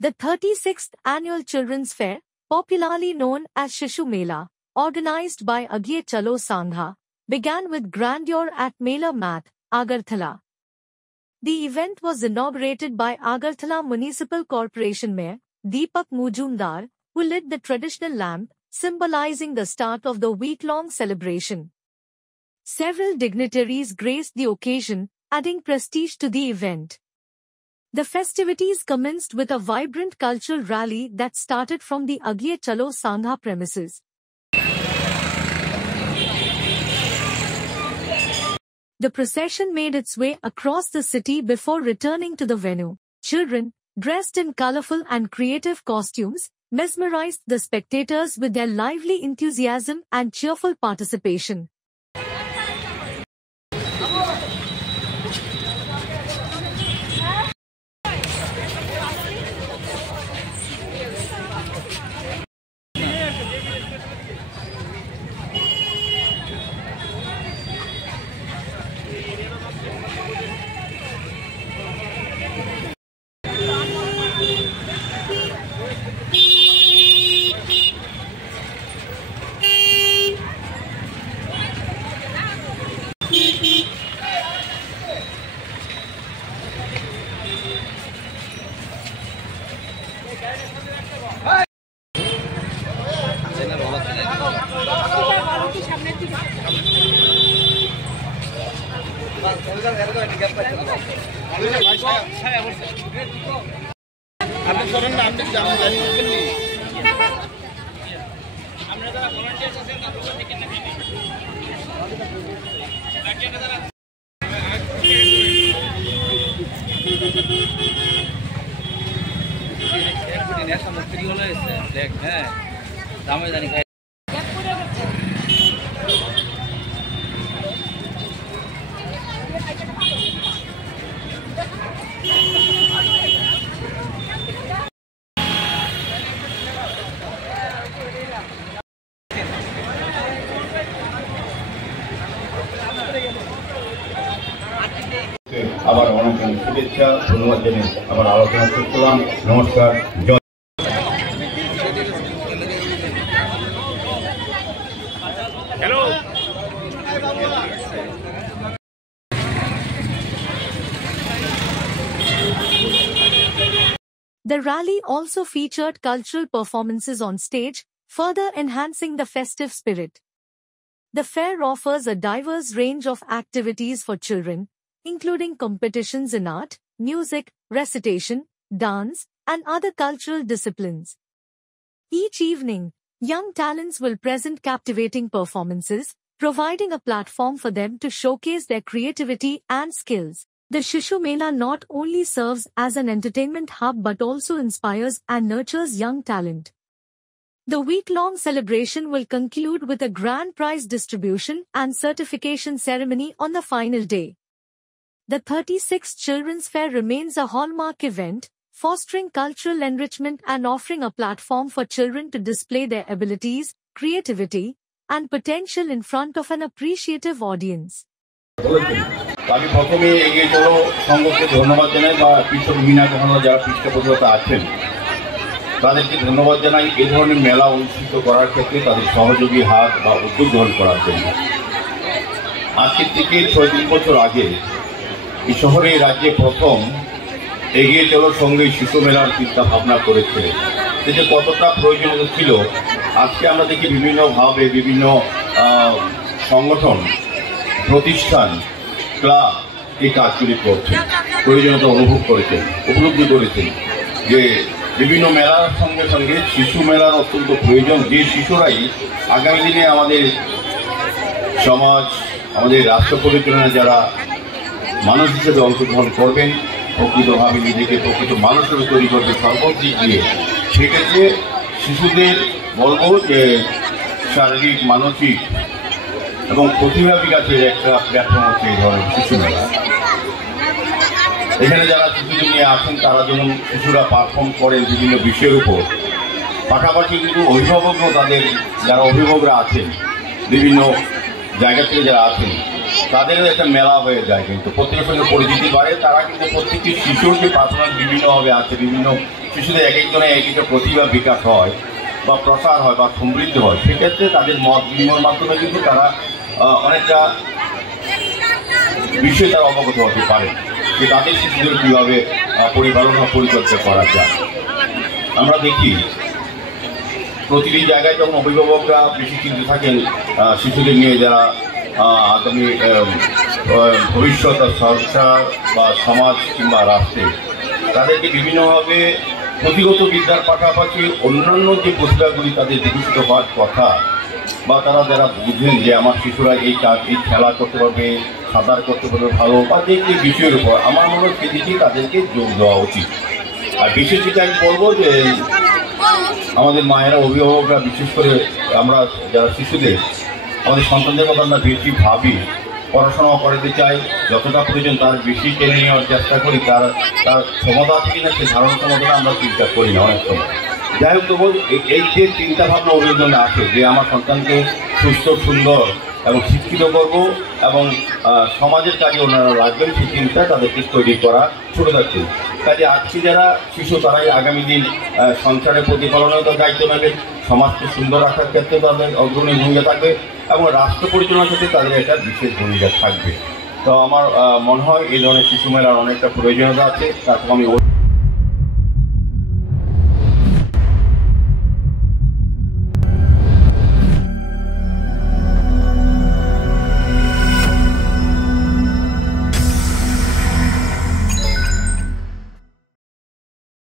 The 36th Annual Children's Fair, popularly known as Shishu Mela, organized by Agye Chalo Sangha, began with grandeur at Mela Math, Agartala. The event was inaugurated by Agartala Municipal Corporation Mayor, Deepak Mujumdar, who lit the traditional lamp, symbolizing the start of the week-long celebration. Several dignitaries graced the occasion, adding prestige to the event. The festivities commenced with a vibrant cultural rally that started from the Agye Chalo Sangha premises. The procession made its way across the city before returning to the venue. Children, dressed in colorful and creative costumes, mesmerized the spectators with their lively enthusiasm and cheerful participation. আবার অনেক অনেক শুভেচ্ছা ধন্যবাদ জানিয়ে আবার আলোচনা শুরু করলাম। নমস্কার। Hello. The rally also featured cultural performances on stage, further enhancing the festive spirit. The fair offers a diverse range of activities for children, including competitions in art, music, recitation, dance, and other cultural disciplines. Each evening, young talents will present captivating performances, providing a platform for them to showcase their creativity and skills. The Shishu Mela not only serves as an entertainment hub but also inspires and nurtures young talent. The week-long celebration will conclude with a grand prize distribution and certification ceremony on the final day. The 36th Children's Fair remains a hallmark event, fostering cultural enrichment and offering a platform for children to display their abilities, creativity, and potential in front of an appreciative audience. আমি প্রথমে এগিয়ে চলো সংঘকে ধন্যবাদ জানাই বা পৃষ্ঠভূমিনা যারা পৃষ্ঠপোষকতা আছেন তাদেরকে ধন্যবাদ জানাই এই ধরনের মেলা অনুষ্ঠিত করার ক্ষেত্রে তাদের সহযোগী হাত বা উদ্যোগ গ্রহণ করার জন্য। আজকের থেকে 6 বছর আগে এই শহরে রাজ্যে প্রথম এগিয়ে চলো সঙ্গে শিশু মেলার চিন্তা ভাবনা করেছে। যে কতটা প্রয়োজনীয় ছিল আজকে আমরা দেখি বিভিন্নভাবে বিভিন্ন সংগঠন প্রতিষ্ঠান ক্লাব এই কাজগুলি করছে, প্রয়োজনীয়তা উপলব্ধি করেছেন যে বিভিন্ন মেলার সঙ্গে সঙ্গে শিশু মেলার অত্যন্ত প্রয়োজন। যে শিশুরাই আগামী দিনে আমাদের সমাজ আমাদের রাষ্ট্র পরিচালনায় যারা মানুষ হিসেবে অংশগ্রহণ করবেন, প্রকৃতভাবে নিজেকে প্রকৃত মানুষের তৈরি করবে সর্বদিক দিয়ে, সেক্ষেত্রে শিশুদের বলবো যে শারীরিক মানসিক এবং প্রতিভা বিকাশের একটা প্ল্যাটফর্ম হচ্ছে এই ধরনের শিশু মেলা। এখানে যারা শিশুদের নিয়ে আসেন তারা যেমন শিশুরা পারফর্ম করেন বিভিন্ন বিষয়ের উপর, পাশাপাশি কিন্তু অভিভাবকও তাদের যারা অভিভাবকরা আছেন বিভিন্ন জায়গা থেকে যারা আছেন তাদেরও একটা মেলা হয়ে যায়, কিন্তু প্রত্যেকের সঙ্গে পরিচিতি বাড়ে। তারা কিন্তু প্রত্যেকটি শিশুর যে পার্সোনাল বিভিন্নভাবে আছে, বিভিন্ন শিশুদের এক একজনের এক একটা প্রতিভা বিকাশ হয় বা প্রসার হয় বা সমৃদ্ধ হয়, সেক্ষেত্রে তাদের মত বিনিময়ের মাধ্যমে কিন্তু তারা অনেকটা বিষয়ে তারা অবগত হতে পারে যে তাদের শিশুদের কীভাবে পরিপালনা পরিচর্যা করা যায়। আমরা দেখি প্রতিটি জায়গায় যখন অভিভাবকরা বেশি চিন্তিত থাকেন শিশুদের নিয়ে, যারা আগামী ভবিষ্যৎ সংসার বা সমাজ কিংবা রাষ্ট্রে, তাদেরকে বিভিন্নভাবে পুঁথিগত বিদ্যার পাশাপাশি অন্যান্য যে প্রতিভাগুলি তাদের বিকশিত হওয়ার কথা, বা তারা যারা বুঝেন যে আমার শিশুরা এই খেলা করতে পারবে, সাঁতার করতে পারবে ভালো, বা যে বিষয়ের উপর আমার মনে হয় সেদিকেই তাদেরকে যোগ দেওয়া উচিত। আর বিশেষ যেটা আমি বলবো যে আমাদের মায়েরা, অভিভাবকরা, বিশেষ করে আমরা যারা শিশুদের, আমাদের সন্তানদের কথা আমরা বেশি ভাবি, পড়াশোনা করাতে চাই, যতটা প্রয়োজন তার বেশি টেনে নেওয়ার চেষ্টা করি, তার ক্ষমতা আছে কিনা সে ধারণ ক্ষমতাটা আমরা চিন্তা করি না অনেক সময়। যাই হোক, তবু এই যে চিন্তা ভাবনা অভিযোজনে আসে যে আমার সন্তানকে সুস্থ, সুন্দর এবং শিক্ষিত করব এবং সমাজের কাজে ওনারা লাগবেন, সেই চিন্তা তাদেরকে তৈরি করা ছোটো থাকছে। কাজে আজকে যারা শিশু, তারাই আগামী দিন সংসারের প্রতিপালনেও তার দায়িত্ব নেবেন, সমাজকে সুন্দর রাখার ক্ষেত্রে তাদের অগ্রণী ভূমিকা থাকবে এবং রাষ্ট্র পরিচালনার ক্ষেত্রে তাদের একটা বিশেষ ভূমিকা থাকবে। তো আমার মনে হয় এই ধরনের শিশু মেলার অনেকটা প্রয়োজনীয়তা আছে, তারপর আমি